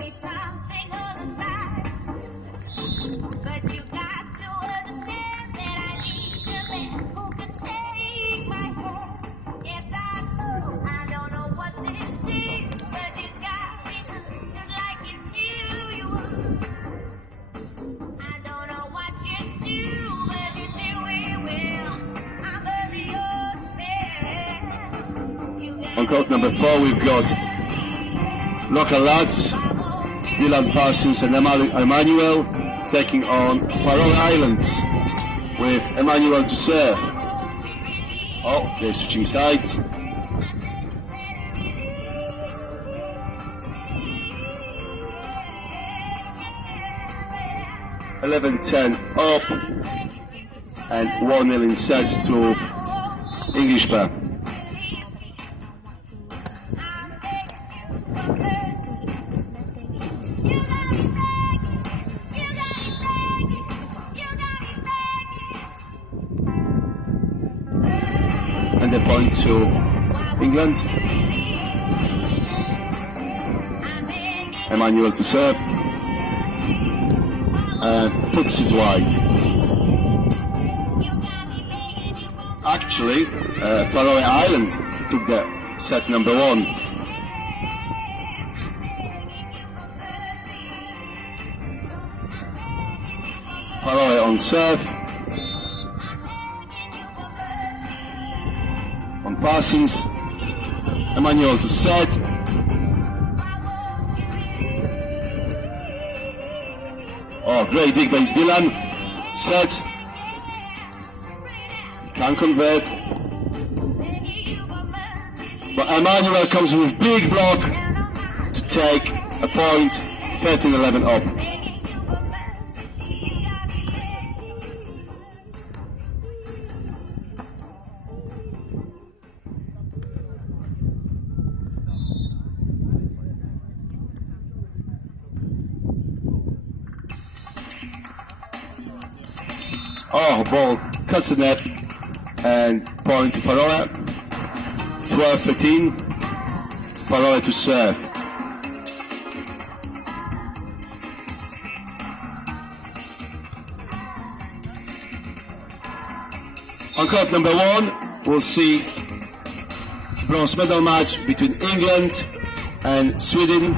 be something on the side. But you got to understand that I need a man who can take my hand. Yes, I do. I don't know what this is, but you got me just like you knew you would. I don't know what you do, but you do it well. I'm under your spell. On court number 4, we've got local lads, Dylan Parsons and Emmanuel, taking on Faroe Islands with Emmanuel to serve. Oh, they're switching sides. (11-10) up and 1-0 in sets to English pair. And the point to England. Emmanuel to serve. And puts it wide. Actually, Faroe Island took the set number 1. Faroe on serve. On passings, Emmanuel to set. Oh, great dig by Dylan. Set. Can't convert. But Emmanuel comes with big block to take a point. 13-11 up. Oh, ball cuts the net and point to Faroe. 12-13. Faroe to serve. On court number 1, we'll see bronze medal match between England and Sweden.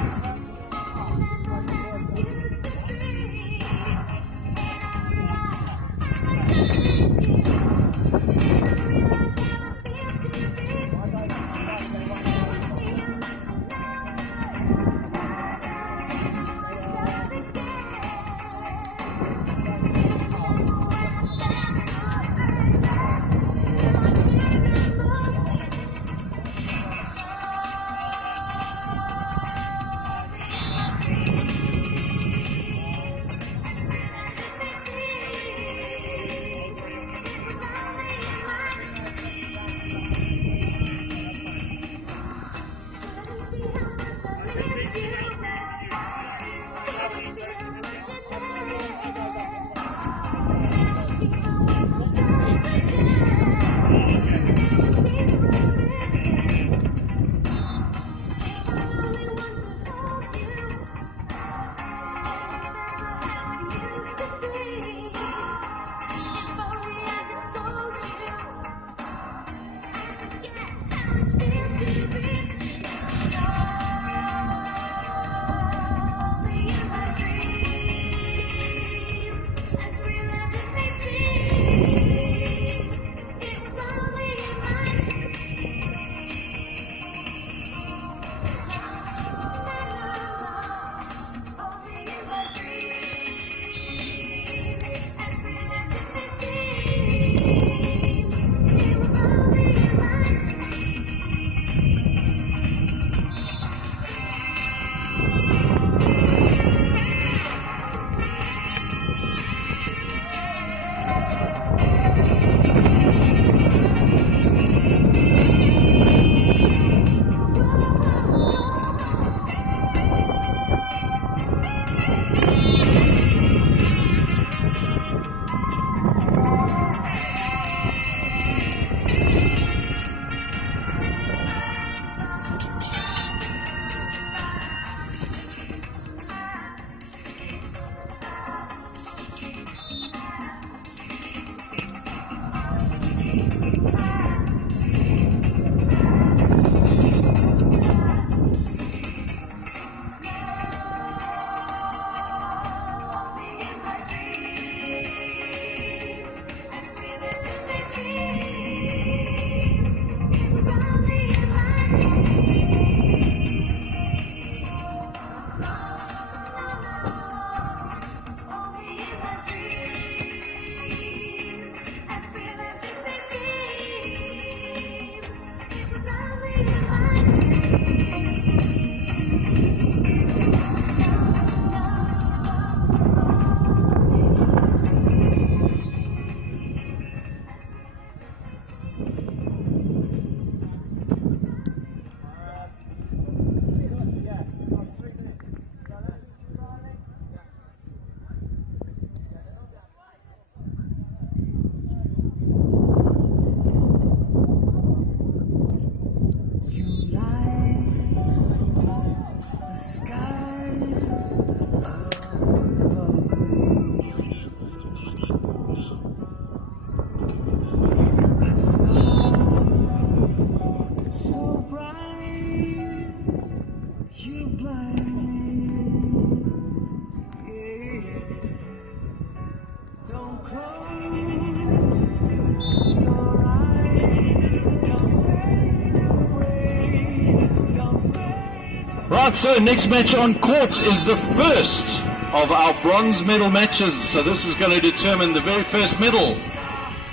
Right, so next match on court is the first of our bronze medal matches. So this is going to determine the very first medal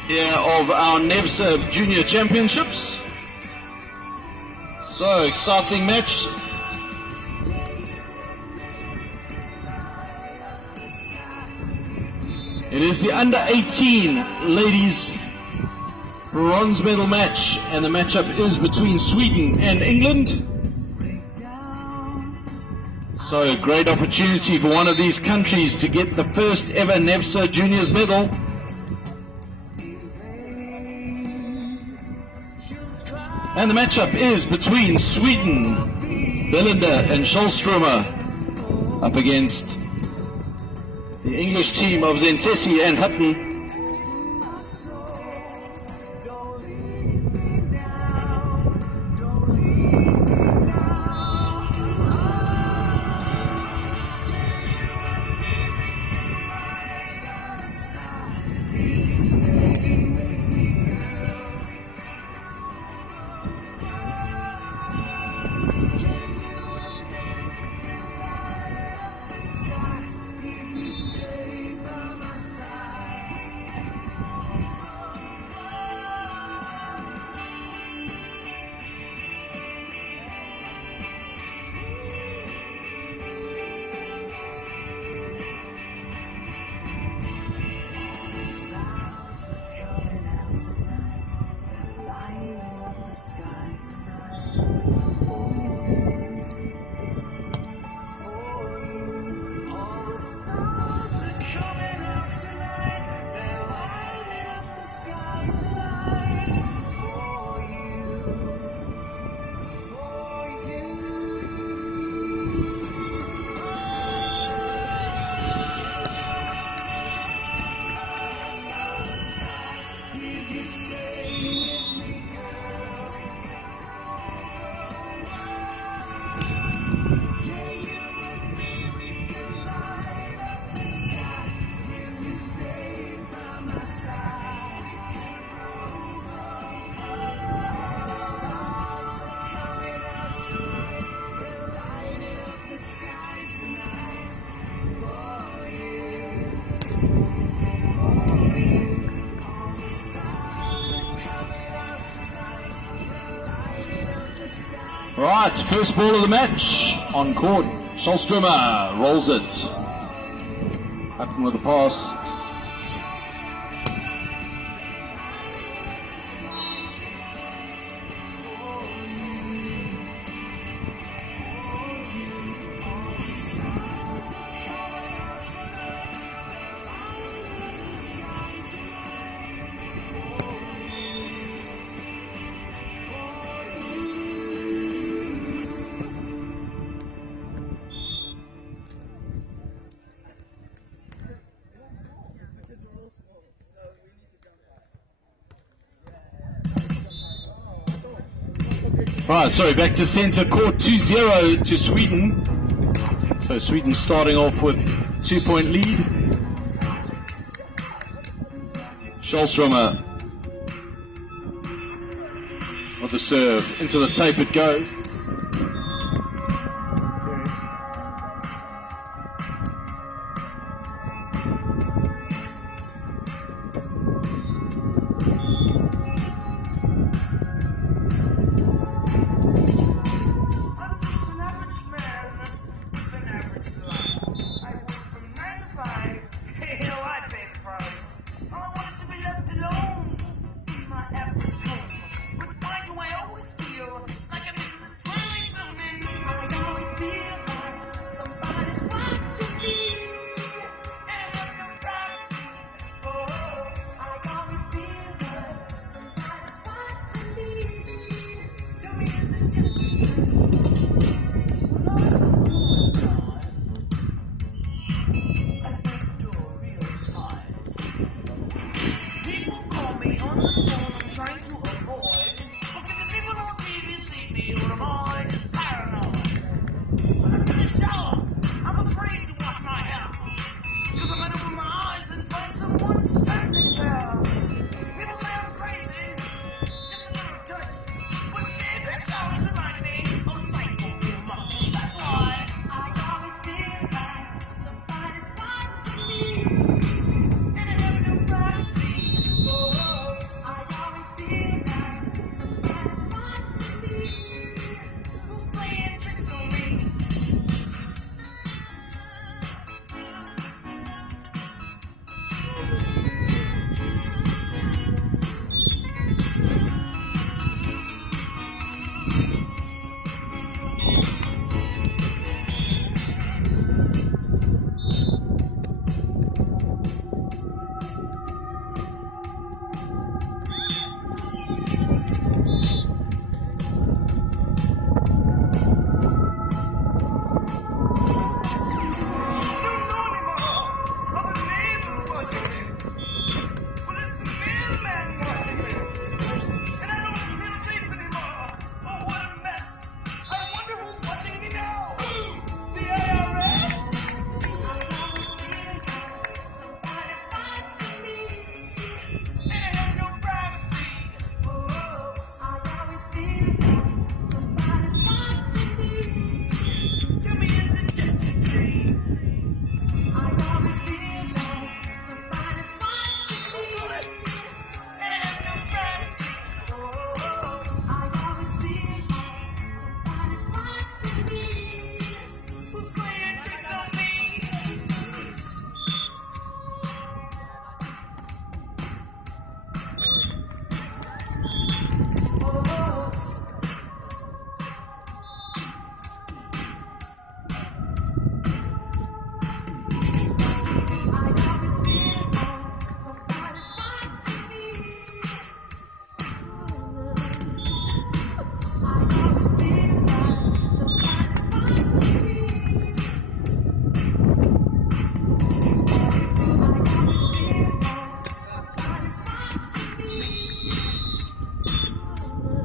here of our Nevza Junior Championships. So, exciting match. It is the under 18 ladies bronze medal match, and the matchup is between Sweden and England. So a great opportunity for one of these countries to get the first ever Nevza Juniors medal. And the matchup is between Sweden, Belinda and Schulstromer, up against the English team of Zentesi and Hutton. Right, first ball of the match on court. Schulstromer rolls it. Hutton with the pass. Right, sorry, back to center court, 2-0 to Sweden. So Sweden starting off with 2-point lead. Schulstromer with the serve. Into the tape it goes. Why do I always feel like I'm in the twilight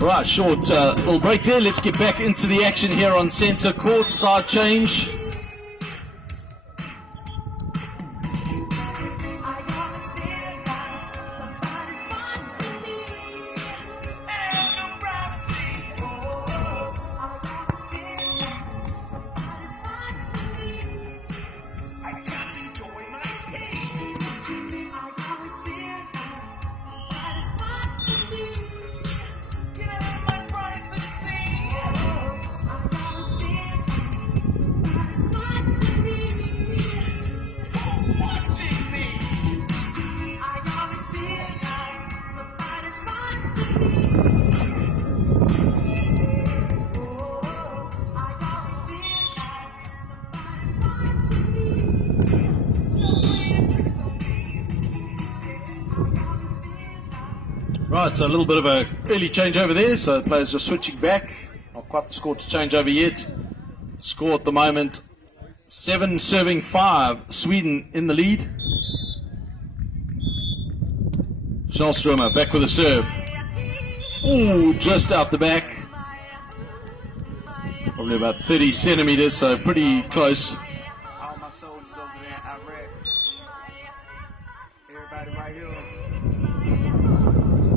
Right, short little break there. Let's get back into the action here on centre court. Side change. Right, so a little bit of a early change over there, so the players just switching back. Not quite the score to change over yet. Score at the moment, 7-5, Sweden in the lead. Schallstromer back with a serve. Ooh, just out the back. Probably about 30 centimeters, so pretty close. All my soldiers over there in Iraq. Everybody right here. Be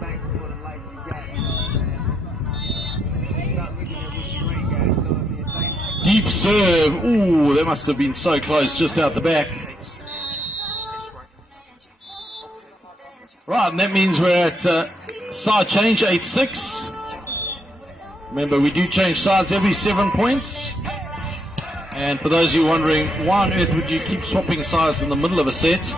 thankful for the life you got, you know what I'm saying? Stop looking at what you ain't got, start being thankful. Deep serve. Ooh, that must have been so close, just out the back. Right, and that means we're at side change, 8-6. Remember, we do change sides every 7 points. And for those of you wondering, why on earth would you keep swapping sides in the middle of a set?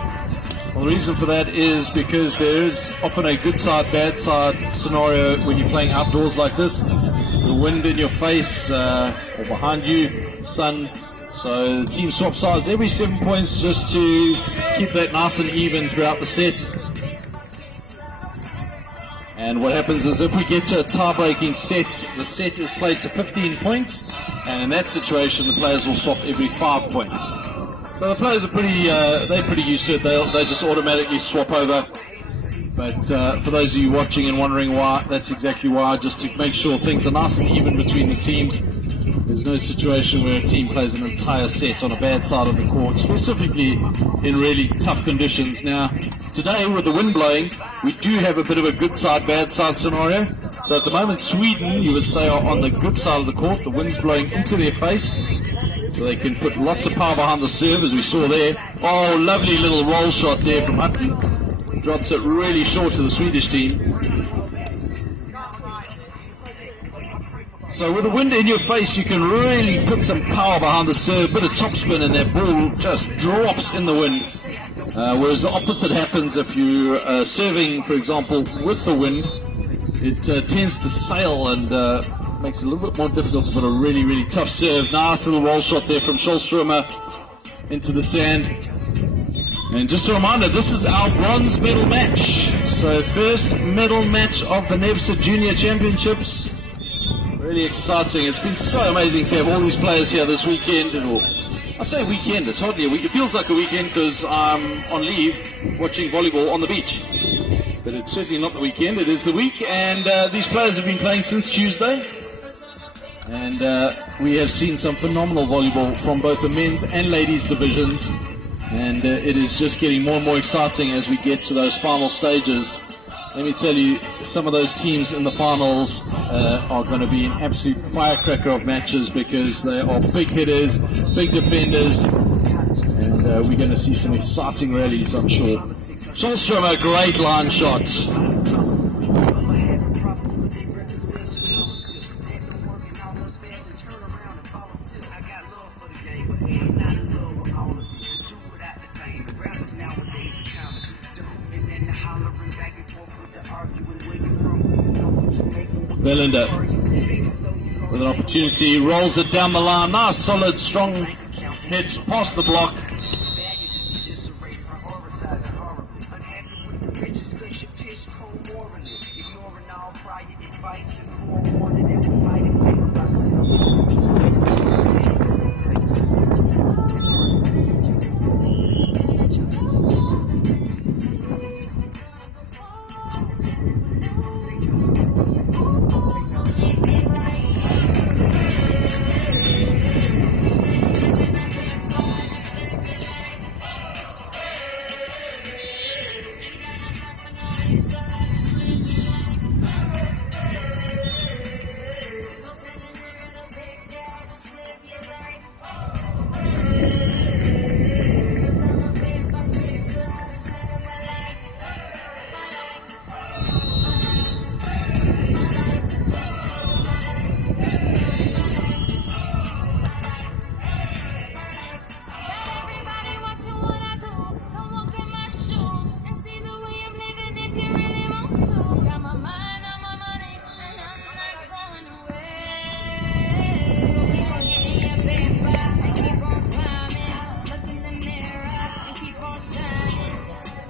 Well, the reason for that is because there is often a good side, bad side scenario when you're playing outdoors like this. The wind in your face or behind you, sun. So the team swap sides every 7 points just to keep that nice and even throughout the set. And what happens is if we get to a tie-breaking set, the set is played to 15 points, and in that situation the players will swap every 5 points. So the players are they're pretty used to it. They just automatically swap over. But for those of you watching and wondering why, that's exactly why, just to make sure things are nice and even between the teams. There's no situation where a team plays an entire set on a bad side of the court, specifically in really tough conditions. Now, today with the wind blowing, we do have a bit of a good side, bad side scenario. So at the moment, Sweden, you would say, are on the good side of the court. The wind's blowing into their face, so they can put lots of power behind the serve, as we saw there. Oh, lovely little roll shot there from Hutton. Drops it really short to the Swedish team. So with the wind in your face, you can really put some power behind the serve, bit of topspin, and that ball just drops in the wind. Whereas the opposite happens if you're serving, for example, with the wind. It tends to sail and makes it a little bit more difficult to put a really, really tough serve. Nice little roll shot there from Schulstromer into the sand. And just a reminder, this is our bronze medal match. So first medal match of the Nevza Junior Championships. Really exciting. It's been so amazing to have all these players here this weekend. I say weekend, it's hardly a week. It feels like a weekend because I'm on leave watching volleyball on the beach. But it's certainly not the weekend, it is the week. And these players have been playing since Tuesday. And we have seen some phenomenal volleyball from both the men's and ladies divisions. And it is just getting more and more exciting as we get to those final stages. Let me tell you, some of those teams in the finals are going to be an absolute firecracker of matches because they are big hitters, big defenders, and we're going to see some exciting rallies, I'm sure. Schulstrom, a great line shot. Belinda with an opportunity, rolls it down the line. Nice, solid, strong hits past the block.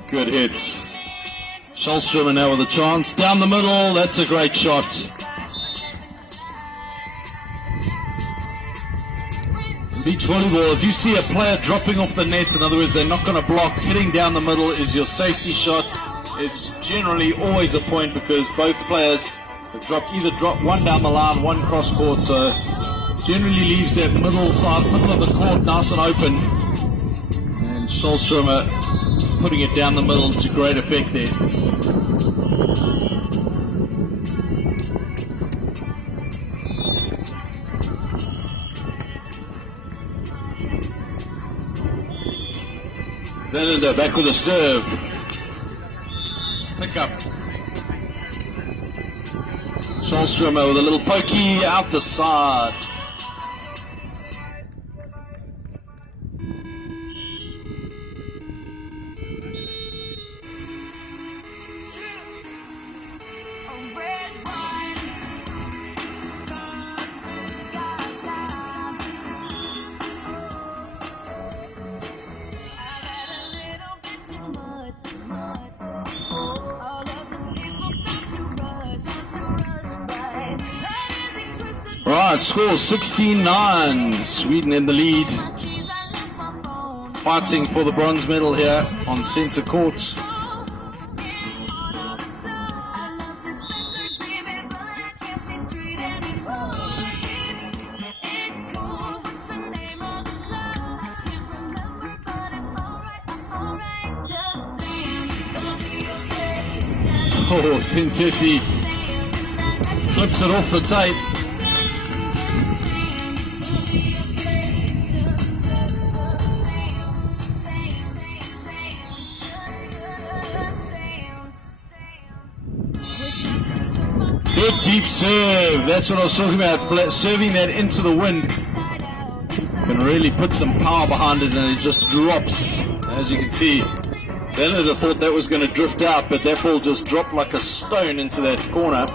Good hits. Schulstrom now with a chance. Down the middle, that's a great shot. In beach volleyball, if you see a player dropping off the net, in other words, they're not going to block, hitting down the middle is your safety shot. It's generally always a point because both players have either dropped one down the line, one cross court, so generally leaves that middle of the court nice and open. And Schulstrom putting it down the middle to great effect there. Belinda back with a serve. Pick up. Schulstrom with a little pokey out the side. Right, score 16-9. Sweden in the lead. Fighting for the bronze medal here on center court. Oh, Sintesi clips it off the tape. Good deep serve. That's what I was talking about. Serving that into the wind can really put some power behind it, and it just drops. As you can see, Bennett have thought that was going to drift out, but that ball just dropped like a stone into that corner.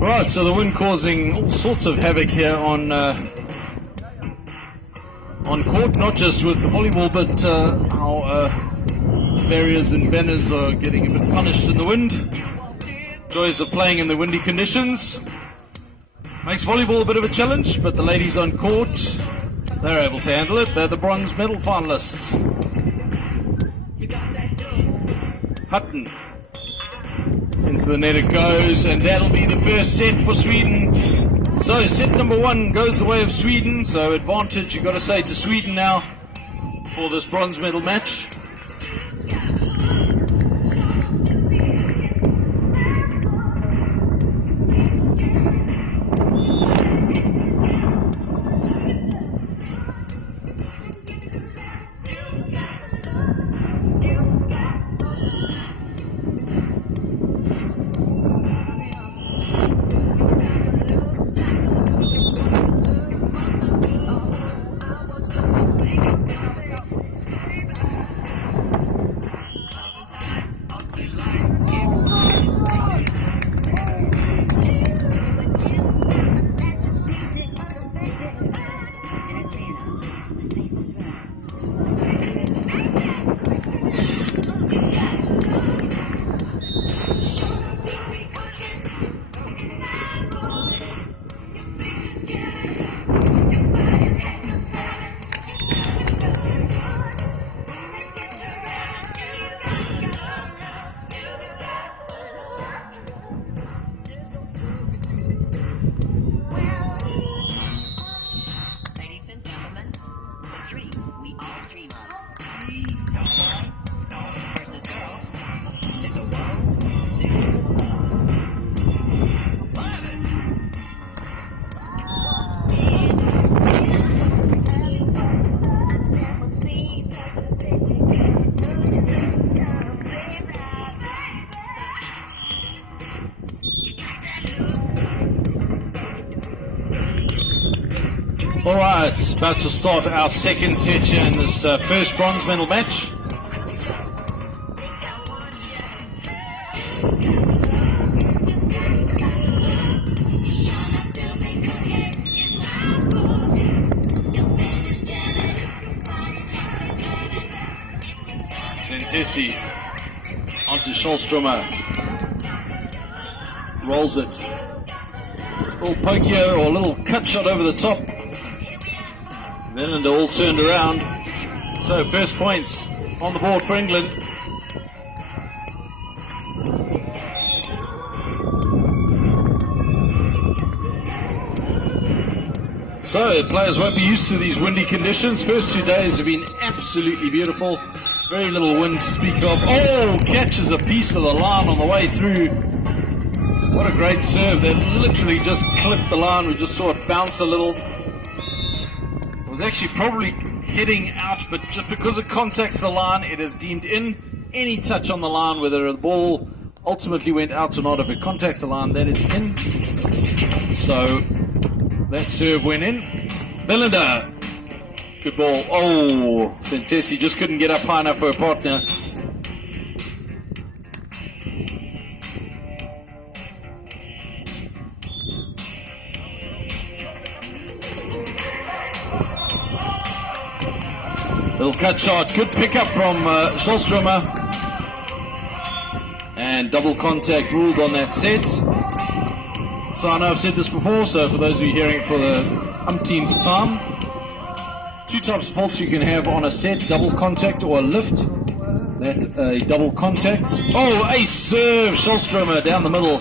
Right, so the wind causing all sorts of havoc here on court, not just with the volleyball, but our barriers and banners are getting a bit punished in the wind. Joys of playing in the windy conditions. Makes volleyball a bit of a challenge, but the ladies on court, they're able to handle it. They're the bronze medal finalists. Hutton. Into the net it goes, and that'll be the first set for Sweden. So set number 1 goes the way of Sweden, so advantage, you've got to say, to Sweden now for this bronze medal match. we always dream of. Boy versus girl. In the world, sing Alright, about to start our second set here in this first bronze medal match. Zentesi onto Scholstromer. Rolls it. A little poke here or a little cut shot over the top. Then they're all turned around. So first points on the board for England. So players won't be used to these windy conditions. First 2 days have been absolutely beautiful. Very little wind to speak of. Oh, catches a piece of the line on the way through. What a great serve. They literally just clipped the line. We just saw it bounce a little. Actually probably heading out, but just because it contacts the line, it is deemed in. Any touch on the line, whether the ball ultimately went out or not, if it contacts the line, that is in. So that serve went in. Belinda, good ball. Oh, Zentesi just couldn't get up high enough for her partner. Little cut shot, good pickup from Scholstromer. And double contact ruled on that set. So I know I've said this before, so for those of you hearing it for the umpteenth time, 2 types of faults you can have on a set, double contact or a lift. That a double contact. Oh, ace serve, Scholstromer down the middle.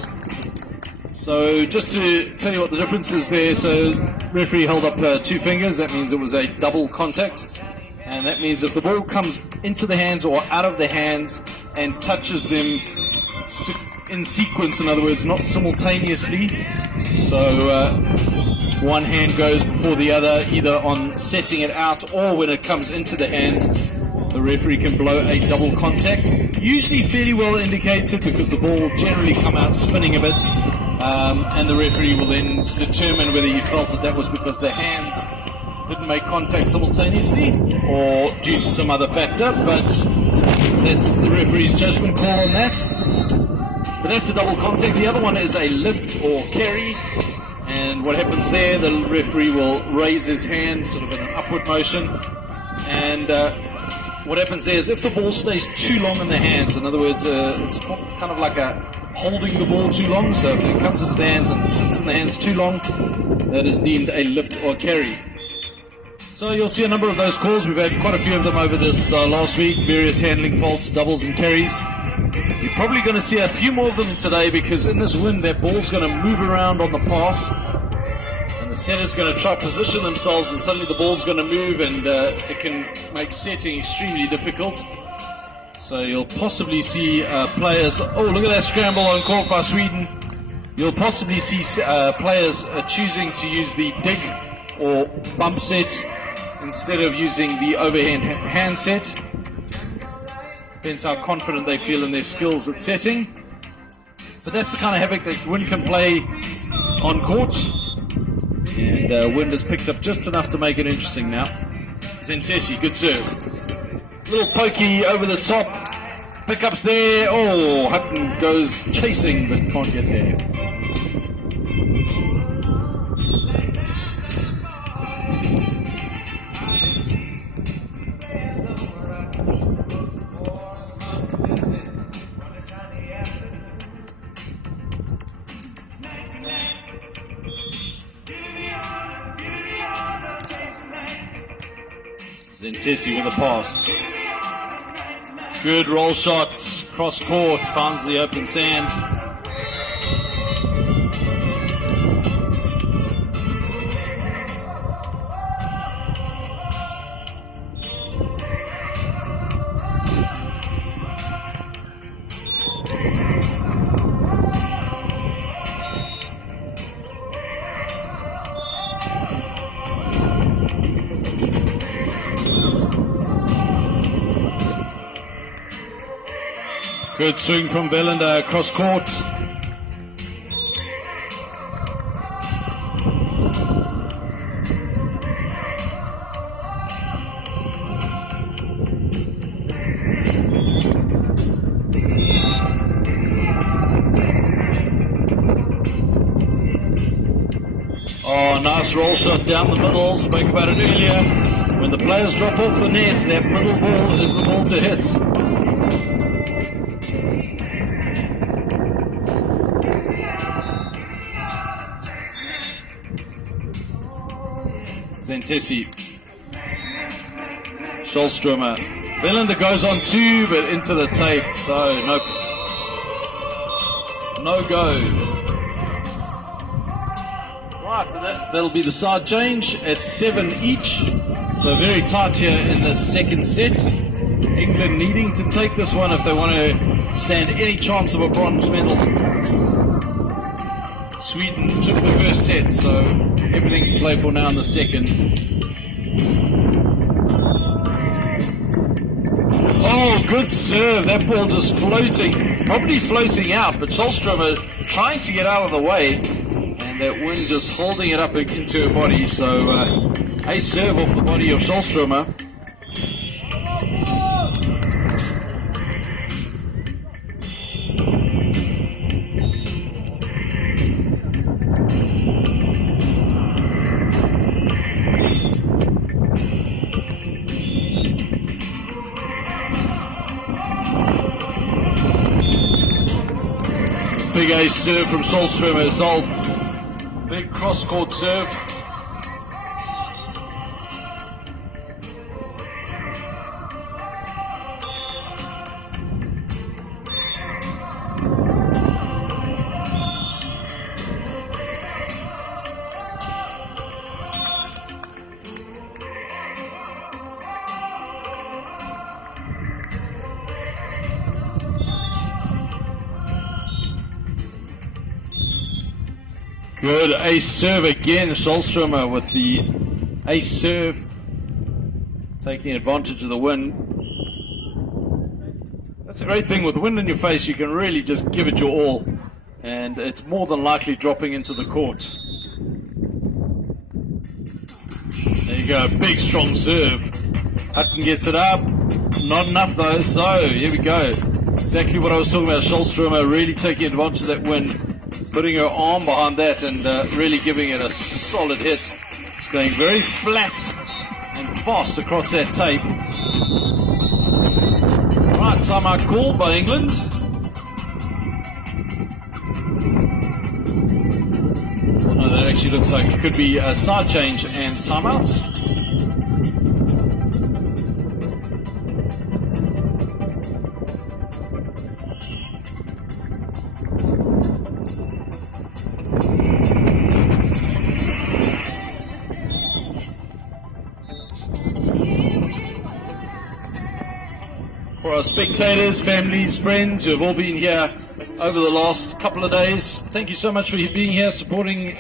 So just to tell you what the difference is there, so referee held up 2 fingers, that means it was a double contact. And that means if the ball comes into the hands or out of the hands and touches them in sequence, in other words, not simultaneously, so one hand goes before the other, either on setting it out or when it comes into the hands, the referee can blow a double contact. Usually fairly well indicated because the ball will generally come out spinning a bit, and the referee will then determine whether he felt that was because the hands didn't make contact simultaneously or due to some other factor, but that's the referee's judgment call on that. But that's a double contact. The other one is a lift or carry, and what happens there, the referee will raise his hand sort of in an upward motion, and what happens there is if the ball stays too long in the hands, in other words, it's kind of like a holding the ball too long, so if it comes into the hands and sits in the hands too long, that is deemed a lift or carry. So you'll see a number of those calls. We've had quite a few of them over this last week, various handling faults, doubles and carries. You're probably going to see a few more of them today because in this wind that ball's going to move around on the pass and the setter's going to try to position themselves and suddenly the ball's going to move and it can make setting extremely difficult. So you'll possibly see players, oh look at that scramble on court by Sweden. You'll possibly see players choosing to use the dig or bump set instead of using the overhand hand set. Depends how confident they feel in their skills at setting. But that's the kind of havoc that wind can play on court. And wind has picked up just enough to make it interesting now. Zentesi, good serve. Little pokey over the top. Pickups there. Oh, Hutton goes chasing but can't get there. Zentesi with a pass. Good roll shot, cross court, finds the open sand. Good swing from Belinda across court. Oh, nice roll shot down the middle. Spoke about it earlier. When the players drop off the net, that middle ball is the ball to hit. Zentesi. Scholstromer. Belinda goes on two, but into the tape, so no go. Right, so that'll be the side change at 7 each. So very tight here in the second set. England needing to take this one if they want to stand any chance of a bronze medal. Sweden took the first set, so everything's to play for now in the second. Oh, good serve. That ball just floating, probably floating out, but Scholstromer trying to get out of the way. That wind just holding it up into her body, so a serve off the body of Scholstromer. Big ace serve from Scholstromer herself. Big cross-court serve. Good ace serve again. Scholstromer with the ace serve, taking advantage of the wind. That's a great thing with wind in your face. You can really just give it your all, and it's more than likely dropping into the court. There you go, big strong serve. Hutton gets it up. Not enough though, so here we go. Exactly what I was talking about. Scholstromer really taking advantage of that wind, putting her arm behind that and really giving it a solid hit. It's going very flat and fast across that tape. Right, timeout called by England. Oh, no, that actually looks like it could be a side change and timeout. For our spectators, families, friends who have all been here over the last couple of days, thank you so much for being here, supporting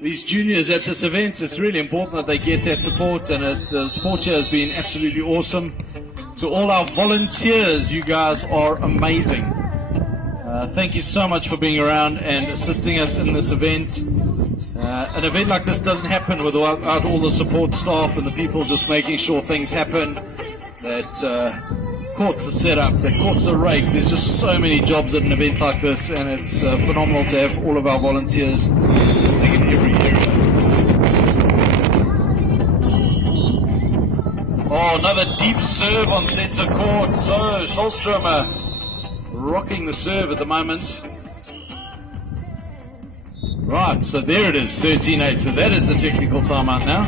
these juniors at this event. It's really important that they get that support, and the support here has been absolutely awesome. To all our volunteers, you guys are amazing. Thank you so much for being around and assisting us in this event. An event like this doesn't happen without all the support staff and the people just making sure things happen, that courts are set up, that courts are raked. There's just so many jobs at an event like this, and it's phenomenal to have all of our volunteers assisting in every area. Oh, another deep serve on center court. So Scholstromer rocking the serve at the moment. Right, so there it is, 13-8. So that is the technical timeout now.